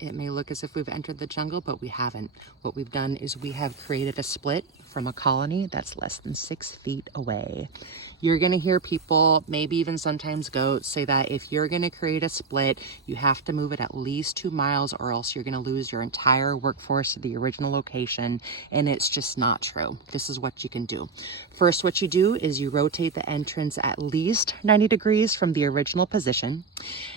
It may look as if we've entered the jungle, but we haven't. What we've done is we have created a split from a colony that's less than 6 feet away. You're gonna hear people, maybe even sometimes goats, say that if you're gonna create a split, you have to move it at least 2 miles or else you're gonna lose your entire workforce to the original location, and it's just not true. This is what you can do. First, what you do is you rotate the entrance at least 90 degrees from the original position.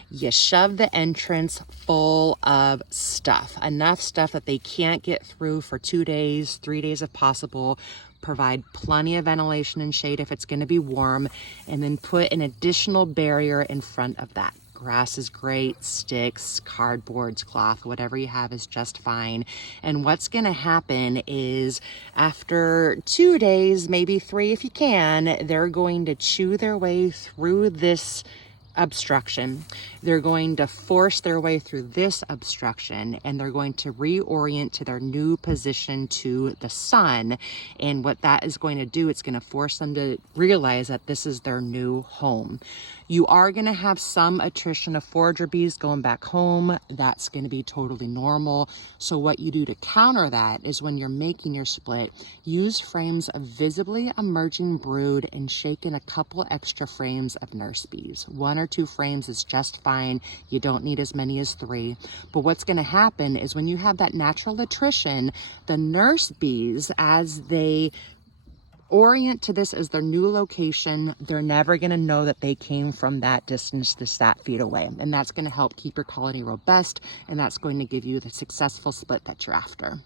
You shove the entrance full of stuff, enough stuff that they can't get through for 2 days, 3 days if possible. Provide plenty of ventilation and shade if it's going to be warm, and then put an additional barrier in front of that. Grass is great, sticks, cardboards, cloth, whatever you have is just fine. And what's going to happen is after 2 days, maybe 3 if you can, they're going to chew their way through this obstruction. They're going to force their way through this obstruction, and they're going to reorient to their new position to the sun. And what that is going to do, it's going to force them to realize that this is their new home. You are going to have some attrition of forager bees going back home. That's going to be totally normal. So what you do to counter that is when you're making your split, use frames of visibly emerging brood and shake in a couple extra frames of nurse bees. 1 or 2 frames is just fine. You don't need as many as 3. But what's going to happen is when you have that natural attrition, the nurse bees, as they orient to this as their new location, they're never going to know that they came from that distance, just that feet away. And that's going to help keep your colony robust, and that's going to give you the successful split that you're after.